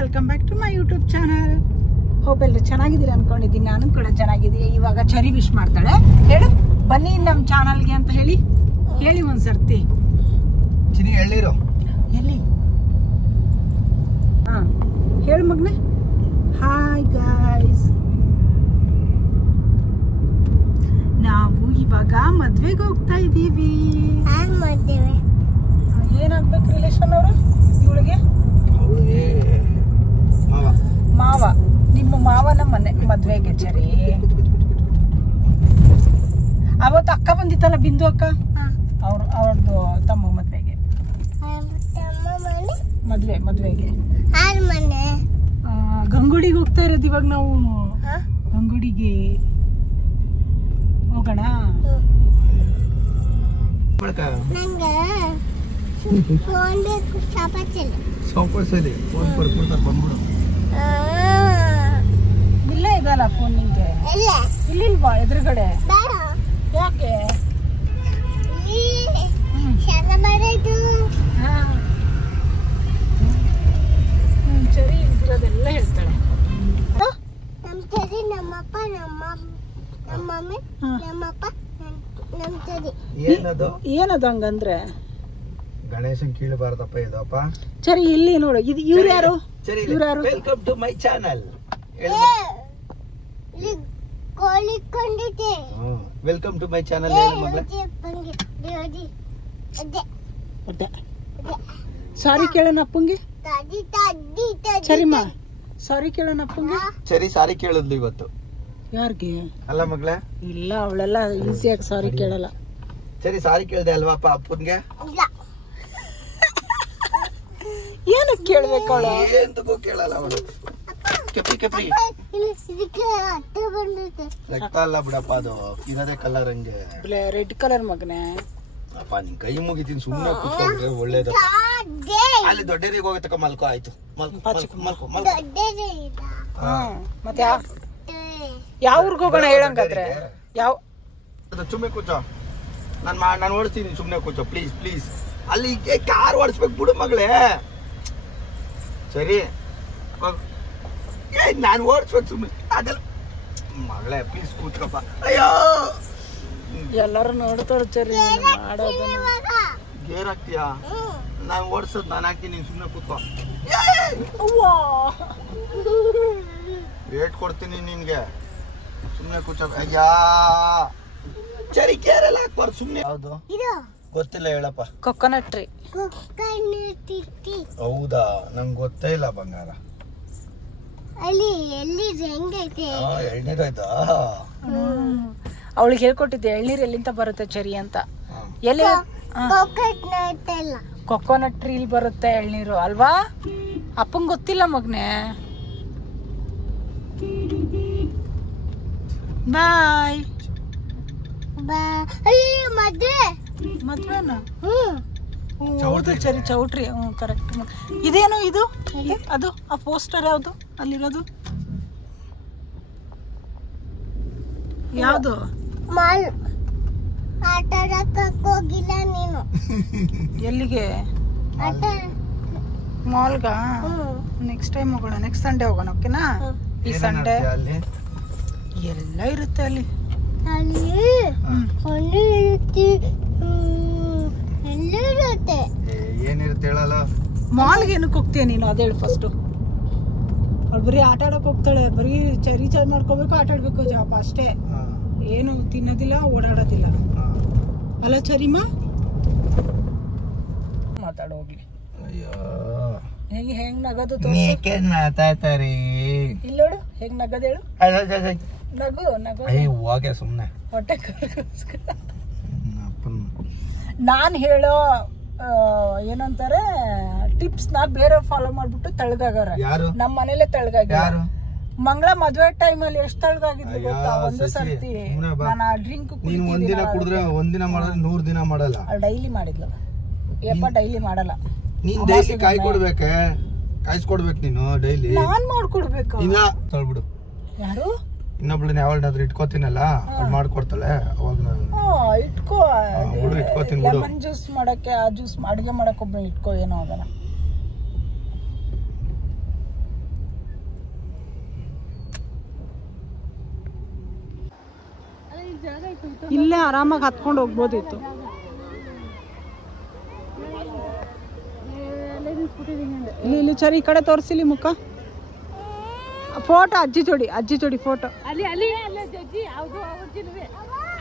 Welcome back to my YouTube channel. Hope ಎಲ್ಲರೂ ಚೆನ್ನಾಗಿದ್ದೀರಿ ಅನ್ಕೊಂಡಿದ್ದೀನಿ. ನಾನು ಕೂಡ ಚೆನ್ನಾಗಿದ್ದೀನಿ. ಇವಾಗ ಚರಿ ವಿಶ್ ಮಾಡ್ತಾಳೆ. ಹೇಳು, ಬನ್ನಿ ನಮ್ಮ ಚಾನಲ್ಗೆ ಅಂತ ಹೇಳಿ ಒಂದ್ಸರ್ತಿ. ಚಿನಿ ಎಳ್ಳಿರು ಎಲ್ಲಿ? ಹಾಂ ಹೇಳು ಮಗನೆ. ಹಾಯ್ ಗಾಯ್ಸ್, ನಾವು ಇವಾಗ ಮದ್ವೆಗೆ ಹೋಗ್ತಾ ಇದ್ದೀವಿ. ಏನಾಗ್ಬೇಕು ರಿಲೇಷನ್ ಅವರು? ಇವಳಿಗೆ ಮಾವ, ನಿಮ್ಮ ಮಾವನ ಮನೆ ಮದ್ವೆಗೆ ಚರಿ. ಅವತ್ತು ಅಕ್ಕ ಬಂದಿತ್ತಲ್ಲ, ಬಿಂದು ಅಕ್ಕ, ಅವ್ರದ್ದು ತಮ್ಮ ಮದ್ವೆಗೆ ಗಂಗುಡಿಗೆ ಹೋಗ್ತಾ ಇರೋದು ಇವಾಗ ನಾವು. ಗಂಗುಡಿಗೆ ಹೋಗೋಣ. ಇಲ್ಲೇ ಇದಲ್ಲ ಫೋನ್ ನಿಂಗೆ? ಇಲ್ಲಿಲ್ವಾ ಎದುರುಗಡೆ? ಯಾಕೆ? ಸರಿ, ಇರೋದೆಲ್ಲ ಹೇಳ್ತಾಳೆ. ಏನದು ಹಂಗಂದ್ರೆ? ಗಣೇಶನ್ ಕೀಳಬಾರ್ದಪ್ಪ ಇದಪ್ಪ. ಸರಿ, ಇಲ್ಲಿ ನೋಡು, ಇದು ಇವ್ರು ಯಾರು? ಇವ್ರು ಯಾರು? Welcome to my channel. Welcome to my channel. Sorry ಕೇಳೋಣ ಅಪ್ಪಂಗೆ. ಸರಿಮ್ಮ, ಸಾರಿ ಕೇಳೋಣ ಅಪ್ಪಂಗೆ. ಸರಿ, ಸಾರಿ ಕೇಳಿದ್ಲು ಇವತ್ತು. ಯಾರಿಗೆ? ಅಲ್ಲ ಮಗ್ಳೆ. ಇಲ್ಲ, ಅವಳೆಲ್ಲ ಈಸಿಯಾಗಿ ಸಾರಿ ಕೇಳಲ್ಲ. ಸರಿ, ಸಾರಿ ಕೇಳ್ದೆ ಅಲ್ವಾಪ್ಪ ಅಪ್ಪನ್ಗೆ? ಏನಕ್ಕೆ ಕೇಳ್ಬೇಕು ಅವಳು? ಎಂತಕ್ಕೂ ಕೇಳಲ್ಲ ಅವಳು. ಕೆಪ್ರಿ ರಕ್ತ ಅಲ್ಲ ಬಿಡಪ್ಪ, ಅದು ಇರೋದೇ ಕಲರ್ ಹಂಗೆ ರೆಡ್ ಕಲರ್ ಮಗನೇ. ಅಪ್ಪ ನಿನ್ ಕೈ ಮುಗಿತೀನಿ, ಸುಮ್ಮನೆ ಕೂತ್ಕೊಂಡ್ರೆ ಒಳ್ಳೇದು. ಅಲ್ಲಿ ದೊಡ್ಡರಿಗೆ ಹೋಗತಕ್ಕ ಮಲ್ಕೋ. ಆಯ್ತು, ಮಲ್ಕೋ. ಮತ್ತೆ ಯಾವ ಊರ್ಗ್ ಹೋಗೋಣ ಹೇಳಂಗಾದ್ರೆ? ಯಾವ ಸುಮ್ಮನೆ ಕೂಚೋ, ನಾನು ಓಡಿಸ್ತೀನಿ. ಸುಮ್ಮನೆ ಕೂಚೋ ಪ್ಲೀಸ್. ಅಲ್ಲಿ ಕಾರ್ ಓಡಿಸ್ಬೇಕು ಬಿಡು ಮಗಳೇ. ಸರಿ, ನಾನು ಓಡಿಸ್ಬೇಕು ಸುಮ್ಮನೆ. ಅದಲ್ಲ ಮಗಳೇ, ಪ್ಲೀಸ್ ಕೂತ್ಕಪ್ಪ. ಅಯ್ಯೋ, ಎಲ್ಲರೂ ನೋಡ್ತಾರ ಚರಿ ಮಾಡೋದು. ಗೇರ್ ಹಾಕ್ತೀಯಾ? ನಾನು ಓಡಿಸೋದು ನಾನು ಹಾಕ್ತೀನಿ, ನೀನು ಸುಮ್ಮನೆ ಕೂತ್ಕೋ. ವೇಟ್ ಕೊಡ್ತೀನಿ ನಿನ್ಗೆ, ಸುಮ್ಮನೆ ಕೂಚ. ಅಯ್ಯಾ, ಸರಿ, ಗೇರೆಲ್ಲ ಹಾಕ್ಬಾರ್ದು ಸುಮ್ಮನೆ. ಯಾವುದು ಗೊತ್ತಿಲ್ಲ ಹೇಳಪ್ಪ. Coconut tree. ಹೌದಾ? ನಂಗೆ ಗೊತ್ತೇ ಇಲ್ಲ ಬಂಗಾರ. ಎಳ್ನೀರಾಯ್ತಾ? ಅವಳಿಗೆ ಹೇಳ್ಕೊಟ್ಟಿದ್ದೆ ಎಳ್ನೀರು ಎಲ್ಲಿಂದ ಬರುತ್ತೆ ಚರಿ ಅಂತ. ಎಲ್ಲಿ? ಕೊಕೊನಟ್ ಟ್ರೀ ಬರುತ್ತೆ ಎಳ್ನೀರು ಅಲ್ವಾ? ಅಪ್ಪಂಗೆ ಗೊತ್ತಿಲ್ಲ ಮಗ್ನೆ. ಬಾಯ್. ಮದ್ವೆನಾ? ಹೌದು ಚರಿ, ಚೌಟ್ರಿ. ಕರೆಕ್ಟ್. ಇದೇನು ಇದು? ಅದು ಆ ಪೋಸ್ಟರ್ ಯಾವುದು ಅಲ್ಲಿರೋದು? ಯಾವುದು? ಎಲ್ಲಿಗೆ? ಮಾಲ್ಗ? ನೆಕ್ಸ್ಟ್ ಟೈಮ್ ಹೋಗೋಣ. ನೆಕ್ಸ್ಟ್ ಸಂಡೇ ಹೋಗೋಣ. ಓಕೆನಾ? ಈ ಸಂಡೇ ಎಲ್ಲ ಇರುತ್ತೆ ಅಲ್ಲಿ. ಏನಿರುತ್ತೆ ಹೇಳಲ್ಲ. ಮಾಲ್ಗೆ ಏನಕ್ಕೆ ಹೋಗ್ತೀಯ ನೀನು? ಅದ ಹೇಳು ಫಸ್ಟ್. ಅವ್ಳು ಬರೀ ಆಟ ಆಡಕ್ ಹೋಗ್ತಾಳೆ. ಬರೀ ಚರಿ ಮಾಡ್ಕೋಬೇಕು, ಆಟ ಆಡ್ಬೇಕು ಜಾಪ ಅಷ್ಟೇ. ಏನು ತಿನ್ನೋದಿಲ್ಲ, ಓಡಾಡೋದಿಲ್ಲ. ಅಲ್ಲ ಚರಿಮ? ಮಾತಾಡೋಗ್ಲಿ. ಹೆಂಗ್ ನಗೋದು ಮಾತಾಡ್ತಾರೆ. ಇಲ್ಲೋಡು ಹೆಂಗ್ ನಗದ ಹೇಳು. ನಗು ಹೋಗೆ ಸುಮ್ನೆ. ಹೊಟ್ಟೆ ನಾನ್ ಹೇಳೋ ಏನಂತಾರೆ ಟಿಪ್ಸ್ ನ ಬೇರೆ ಫಾಲೋ ಮಾಡ್ಬಿಟ್ಟು ತಳಗಾಗಾರ. ನಮ್ ಮನೇಲೆ ತಳಗಾಗಿ. ಮಂಗಳ ಮದ್ವೆ ಟೈಮ್ ಅಲ್ಲಿ ಎಷ್ಟು ತಳಗಾಗಿದ್ಲು ಗೊತ್ತಾ? ಒಂದು ಸರ್ತಿ ನಾನು ಡ್ರಿಂಕ್ ಒಂದಿನ ಕುಡಿದ್ರೆ ಒಂದಿನ ಮಾಡಿದ್ರೆ 100 ದಿನ ಮಾಡಲ್ಲ. ಡೈಲಿ ಮಾಡಿದ್ಲು. ಯಪ್ಪ ಡೈಲಿ ಮಾಡಲ್ಲ. ನೀನ್ ಡೈಲಿ ಕಾಯಿಸ್ಕೊಡ್ಬೇಕು ನೀನು. ಡೈಲಿ ನಾನ್ ಮಾಡ್ಕೊಡ್ಬೇಕು. ತೊಳ್ಬಿಡು. ಯಾರು? ಇನ್ನೊಬ್ಳನ್ನ ಯಾವಳಾದ್ರೂ ಇಟ್ಕೋತೀನಲ್ಲ, ಮಾಡ್ಕೊಡ್ತಾಳೆ. ಅವಾಗ ಇಟ್ಕೋ. ಲೆಮನ್ ಜ್ಯೂಸ್ ಮಾಡಕ್ಕೆ, ಆ ಜ್ಯೂಸ್ ಅಡಿಗೆ ಮಾಡಕ್ ಒಬ್ಬ ಇಟ್ಕೋ, ಏನೋ ಆಗಲ್ಲ. ಇಲ್ಲೇ ಆರಾಮಾಗಿ ಹತ್ಕೊಂಡು ಹೋಗ್ಬೋದಿತ್ತು. ಇಲ್ಲಿ ಚರಿ ಈ ಕಡೆ ತೋರಿಸಿಲಿ ಮುಖ. ಫೋಟೋ ಅಜ್ಜಿ ಜೋಡಿ ಫೋಟೋ. ಅಲ್ಲಿ ಅಲ್ಲಿ ಅಜ್ಜಿ ಯಾವುದು ಅಜ್ಜಿನವೇ,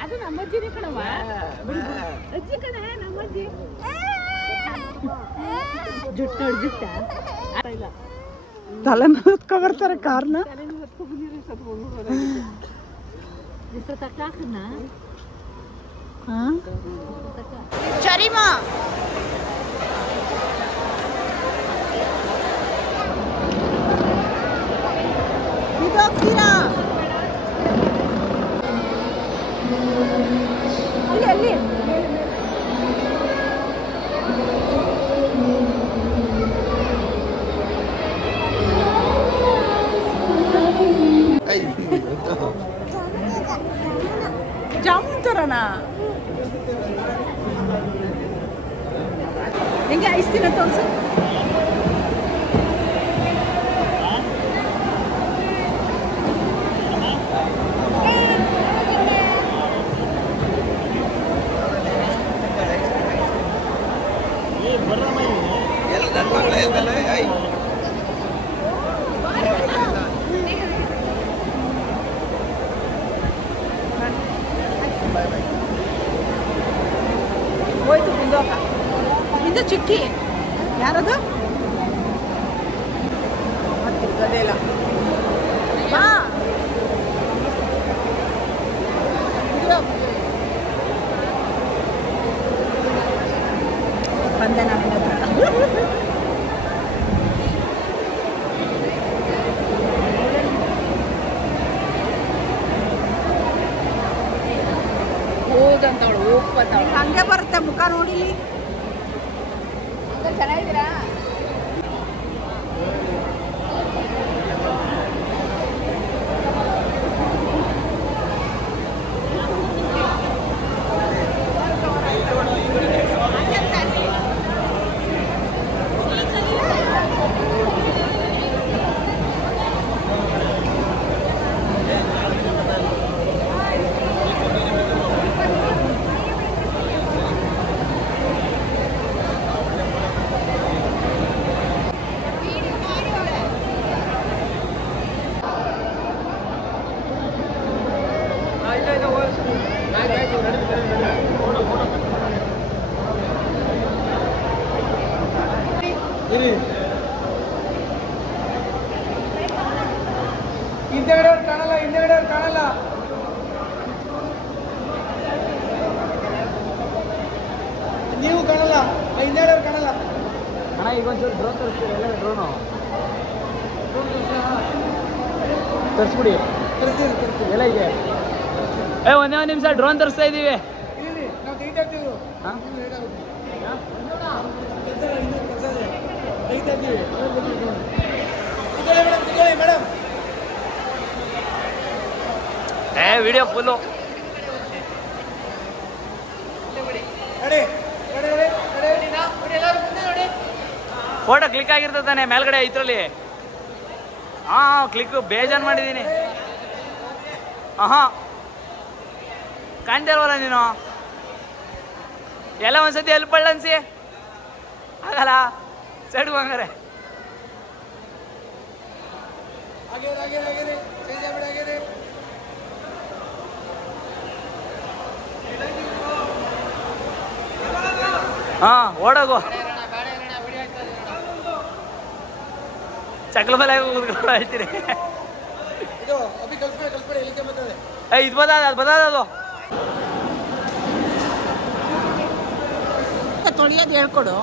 ಅದು ನಮ್ಮ ಅಜ್ಜಿನೇ ಕಣವ. ಅಜ್ಜಿ ಕಣ ನಮ್ಮ ಅಜ್ಜಿ. ಜುಟ್ಟ ಇಲ್ಲ ತಲೆ ಹೊತ್ಕೊ ಬರ್ತಾರೆ ಕಾರ್ನ. ಚರಿಮಾ ಇದೋಗ್ತೀರಾ ಅಲ್ಲಿ ಜಾಮೂನ್ ತರನಾ ಹೆಂಗೆ ಐಸ್ತಿನ ತೋರಿಸು. ಹೋಯ್ತು ಮುಂದೋಗ ಇಂದ ಚಿಕ್ಕಿ ಯಾರದು ಮತ್ತಿಲ್ಲ ಬಾ ಬಂದೆ ನಾನು ಹೋಗಂತವಳು ಹೋಗ್ಬಂತವಳು ಹಂಗೆ ಬರುತ್ತೆ ಮುಖ ನೋಡಿ. ಚೆನ್ನಾಗಿದ್ದೀರಾ? ಹಿಂದೆಗಡೆ ಕಾಣಲ್ಲ ನೀವು ಕಾಣಲ್ಲ, ಹಿಂದೆಗಡೆ ಕಾಣಲ್ಲ ಅಣ್ಣ. ಈಗ ಒಂಚೂರು ಡ್ರೋನ್ ತರಿಸ್ತೀವಿ, ಎಲ್ಲ ಡ್ರೋನು ತರಿಸ್ಬಿಡಿ. ಎಲ್ಲ ಇದೆ. ಒಂದೇ ನಿಮಿಷ ಡ್ರೋನ್ ತರಿಸ್ತಾ ಇದ್ದೀವಿ. Madam video full photo click ಆಗಿರ್ತದಾನೆ ಮೇಲ್ಗಡೆ ಇದ್ರಲ್ಲಿ. ಕ್ಲಿಕ್ ಬೇಜಾನ್ ಮಾಡಿದ್ದೀನಿ. ಕಾಣ್ತಾ ಇಲ್ವಲ್ಲ ನೀನು? ಎಲ್ಲ ಒಂದ್ಸತಿ ಹೆಲ್ಪ್ ಪಳ್ಳ ಅನ್ಸಿ ಆಗಲ್ಲ ಸೈಡ್ಗೆ ಹಂಗಾರೆ. ಓಡೋಗು ಚಕ್ಲ ಮೇಲೆ ಕೂತ್ಕೊಂಡು ಹೇಳ್ತೀರಿ. ಇದು ಬದದು ತೊಳಿಯೋದು ಹೇಳ್ಕೊಡು.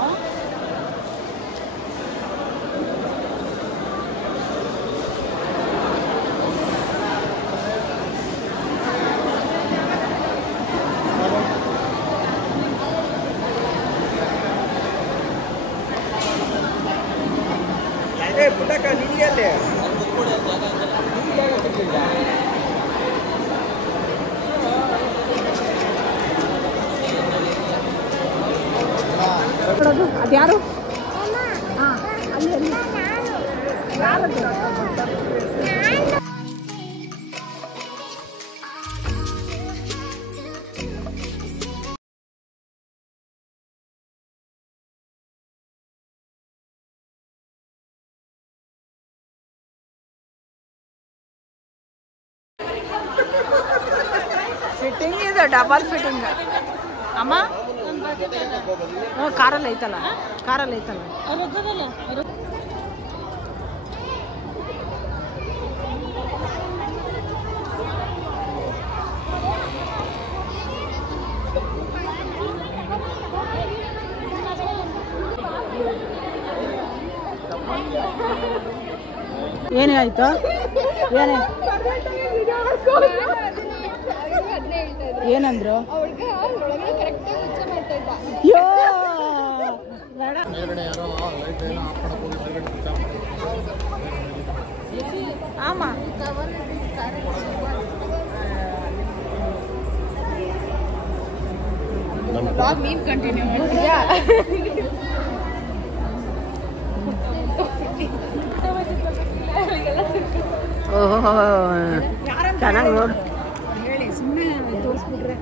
ಪುಟ್ಟಕ್ಕ ನಿನಗೆ ಅಲ್ಲಿ ಅದ್ಯಾರು? ಅಲ್ಲಿ ಯಾರದು? ಫಿಟ್ಟಿಂಗ್ ಇದೆ, ಡಬಲ್ ಫಿಟ್ಟಿಂಗ್ ಅಮ್ಮ. ಕಾರಲ್ಲಿ ಐತಲ್ಲ, ಕಾರಲ್ಲಿ ಐತಲ್ಲ. ಏನೇ ಆಯ್ತು? ಏನೇ ಏನಂದ್ರು? ಆಮಾ ನೀನ್ ಕಂಟಿನ್ಯೂ ಮಾಡ್ತೀಯಾ? ಓಹೋ ಚೆನ್ನಾಗಿ ನೋಡು. ಹೇಳಿ ಸುಮ್ಮನೆ ತೋರಿಸ್ಬಿಟ್ರೆ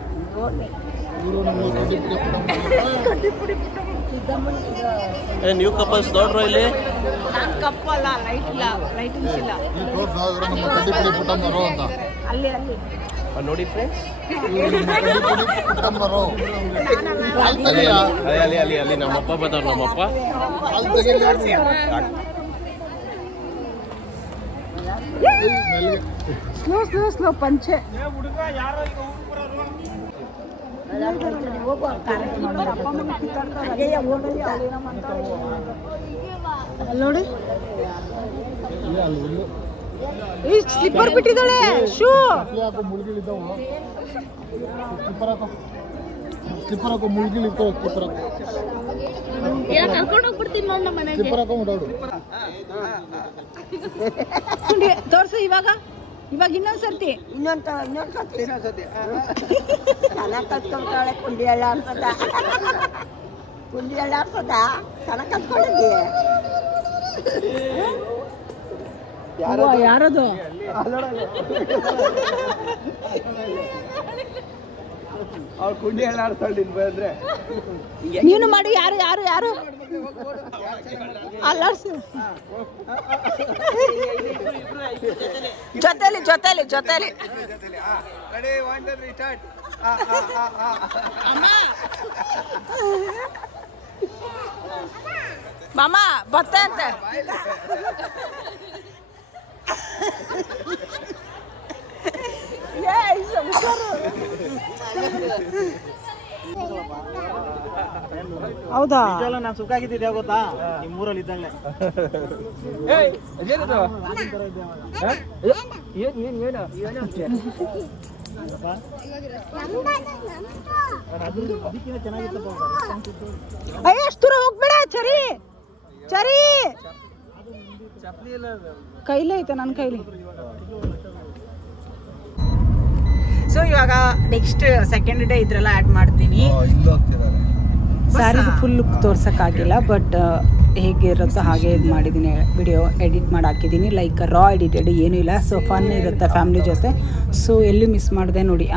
ನ್ಯೂ ಕಪಲ್ಸ್ ನೋಡ್ರೋ ಇಲ್ಲಿ. ನಾನು ಕಪ್ಪಲ್ಲ, ಲೈಟ್ ಇಲ್ಲ, ಲೈಟಿಂಗ್ಸ್ ಇಲ್ಲ ಅಲ್ಲಿ ಅಲ್ಲಿ ನೋಡಿ ಫ್ರೆಂಡ್ಸ್, ಅಲ್ಲಿ ನಮ್ಮಪ್ಪ ಬಂದವ್ರು. ನಮ್ಮಪ್ಪ ಸ್ಲೋ ಸ್ಲೋ ಸ್ಲೋ ಪಂಚೆ. ನೋಡಿ ಈ ಸ್ಲಿಪ್ಪರ್ ಬಿಟ್ಟಿದ್ದಾಳೆ, ಶೂ. ಕರ್ಕೊಂಡು ಹೋಗ್ಬಿಡ್ತೀನಿ ನೋಡ್ ನಮ್ಮ ಮನೆಗೆ. ತೋರ್ಸು ಇವಾಗ, ಇವಾಗ ಇನ್ನೊಂದ್ಸರ್ತಿ ಚೆನ್ನಾಗಿ ಕತ್ಕೊಂಡ್ತಾಳೆ. ಕುಂಡಿ ಎಲ್ಲ ಆಡ್ಸದ, ಕುಂಡಿ ಎಲ್ಲ ಆಡ್ಸದ, ಚೆನ್ನಾಗಿ ಕತ್ಕೊಂಡಿದ್ದೆ. ಯಾರದು? ಅವ್ರು ಕುಂಡಿ ಎಲ್ಲ ಆಡ್ತಾಳೆ ಬಂದ್ರೆ ನೀನು ಮಾಡಿ. ಯಾರು ಯಾರು ಯಾರು ಅಲ್ಲಾಡ್ಸು. ಜೊತೆಲಿ ಜೊತೆಲಿ ಜೊತೆಲಿ ಮಾಮ ಬತ್ತೆ ಅಂತೆ. ಹೌದಾ? ನಾನು ಸುಖ ಆಗಿದ್ದೆ ಗೊತ್ತಾ, ನಿಮ್ಮೂರಲ್ಲಿ ಇದ್ದಾಗಲೇ. ಅಯ್ಯ ಅಷ್ಟು ದೂರ ಹೋಗ್ಬೇಡ. ಚರಿ ಚರಿ ಕೈಲೇ ಐತೆ ನನ್ನ ಕೈಲಿ. ಸೊ ಇವಾಗ ನೆಕ್ಸ್ಟ್ ಸೆಕೆಂಡ್ ಡೇ ಇದ್ರೆಲ್ಲ ಆ್ಯಡ್ ಮಾಡ್ತೀನಿ. ಸ್ಯಾರಿದು ಫುಲ್ ಲುಕ್ ತೋರ್ಸೋಕ್ಕಾಗಿಲ್ಲ, ಬಟ್ ಹೇಗಿರುತ್ತೋ ಹಾಗೆ ಇದು ಮಾಡಿದ್ದೀನಿ. ವಿಡಿಯೋ ಎಡಿಟ್ ಮಾಡಿ ಹಾಕಿದ್ದೀನಿ, ಲೈಕ್ ರಾ ಎಡಿಟೆಡ್ ಏನೂ ಇಲ್ಲ. ಸೊ ಫನ್ ಇರುತ್ತೆ ಫ್ಯಾಮಿಲಿ ಜೊತೆ. ಸೊ ಎಲ್ಲೂ ಮಿಸ್ ಮಾಡಿದೆ ನೋಡಿ.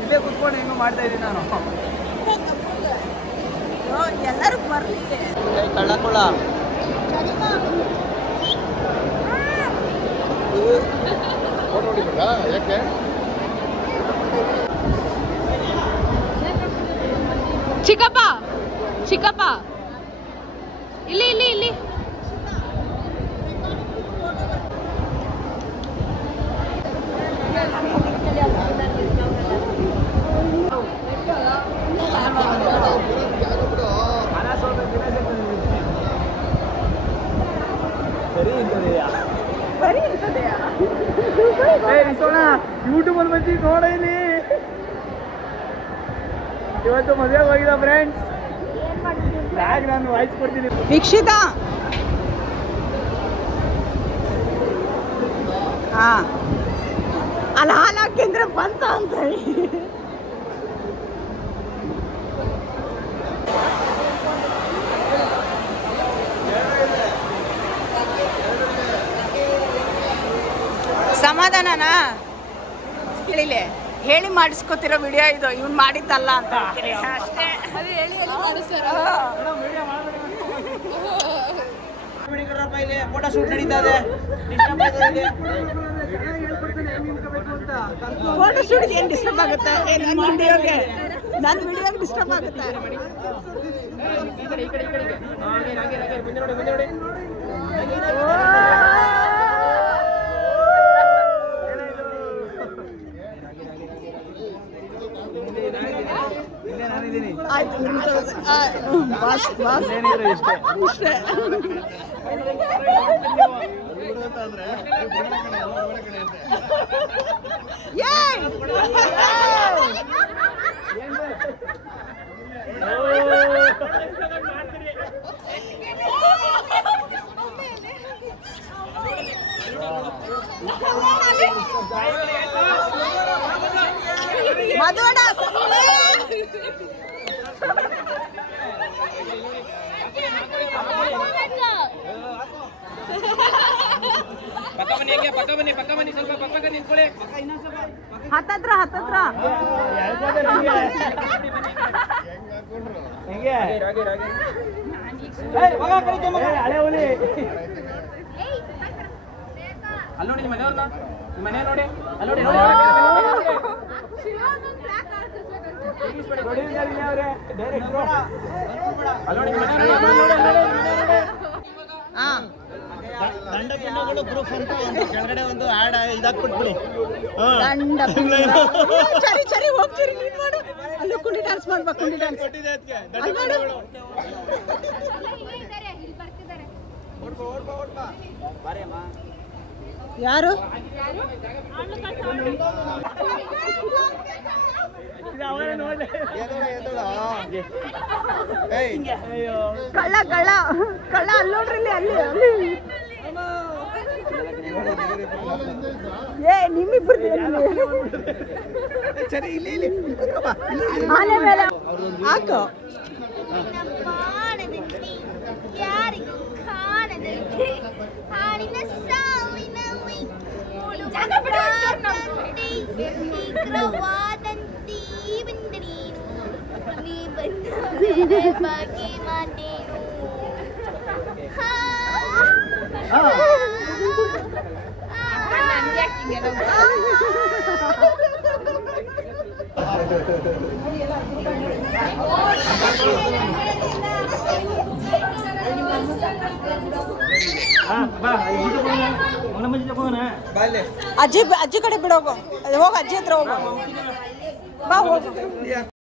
ಇಲ್ಲೇ ಕುತ್ಕೊಂಡು ಹೆಂಗ ಮಾಡ್ತಾ ಇದ್ದೀನಿ ನಾನು. ಎಲ್ಲರೂ ಬರ್ಲಿ. ಕಳ್ಳಕೊಳ್ಳ ಯಾಕೆ ಚಿಕ್ಕಪ್ಪ ಚಿಕ್ಕಪ್ಪ ಇಲ್ಲಿ ಇಲ್ಲಿ ಇಲ್ಲಿ ಯೂಟ್ಯೂಬ್ ಅಲ್ಲಿ ಬಂದು ನೋಡ ಇಲ್ಲಿ ಇವತ್ತು ಮದುವೆಗೆ ಹೋಗಿದ ಫ್ರೆಂಡ್ಸ್. ನಾನು ವಾಯ್ಸ್ ಕೊಡ್ತೀನಿ. ವೀಕ್ಷಿತಾ ಹಾ ಅಲ್ಲಿ ಹಾಲು ಹಾಕಿದ್ರೆ ಬಂತ ಅಂತ ಹೇಳಿ ಸಮಾಧಾನನಾ ಹೇಳಿಲೆ ಹೇಳಿ ಮಾಡಿಸ್ಕೊತಿರೋ ವಿಡಿಯೋ ಇದು ಇವ್ನು ಮಾಡಿದ್ದಲ್ಲ ಅಂತ ಅಷ್ಟೇ. ಫೋಟೋ ಶೂಟ್ ನಡೀತಾ ಇದೆ. ಫೋಟೋ ಶೂಟ್ಗೆ ಏನು ಡಿಸ್ಟರ್ಬ್ ಆಗುತ್ತೆ? ನನ್ನ ವಿಡಿಯೋಗೆ ಡಿಸ್ಟರ್ಬ್ ಆಗುತ್ತೆ. ಆಯ್ತು ಬಾಸ್ ಬಾಸ್ ಇಷ್ಟೇ. ಮಧುಡ ಪಕ್ಕ ಬನ್ನಿ ಸ್ವಲ್ಪ ಪಕ್ಕ ನಿಂತ್ಕೊಳ್ಳಿ. ಹತ್ತತ್ರ ಅಲ್ಲಿ ನೋಡಿ ಮನೆಯವ್ರನ್ನ ಮನೆ ನೋಡಿ ಅಲ್ಲಿ ದಂಡ ಪಿನ್ನಗಳು ಗ್ರೂಪ್ ಅಂತ ಒಂದು ಕೆಳಗಡೆ ಒಂದು ಆಡ್ ಇದಾಕ್ಬಿಟ್ಬಿಡಿ. ಸರಿ ಹೋಗ್ತೀರಿ ಮಾಡು. ಅಲ್ಲೂ ಕುಂಡಿ ಡ್ಯಾನ್ಸ್ ಮಾಡ್ಬೇಕು. ಕುಂಡಿ ಡ್ಯಾನ್ಸ್ ಯಾರು ಹಿಂಗೆ ಕಳ್ಳ ಕಳ್ಳ ಕಳ್ಳ ಅಲ್ಲಿ ನೋಡ್ರಿ ಅಲ್ಲಿ ಅಲ್ಲಿ ಏ ನಿಮ್ಮಿಬ್ಬರು ಸರಿ ಇಲ್ಲಿ ಇಲ್ಲಿ ಆನೆ ಮೇಲೆ ಹಾಕು ಯಾರಿಗೂ ಕಾಣದಂತೆ ಹಾಡಿನ ಸಾಲಿನಲ್ಲಿ ಶೀಘ್ರವಾದಂತೆ ಬಂದ ನೀ ಬಂದ ಬಾಕಿ ಮಾತೇನು ಅಜ್ಜಿ ಅಜ್ಜಿ ಕಡೆ ಬಿಡೋಗು ಹೋಗ ಅಜ್ಜಿ ಹತ್ರ ಹೋಗು ಬಾ ಹೋಗು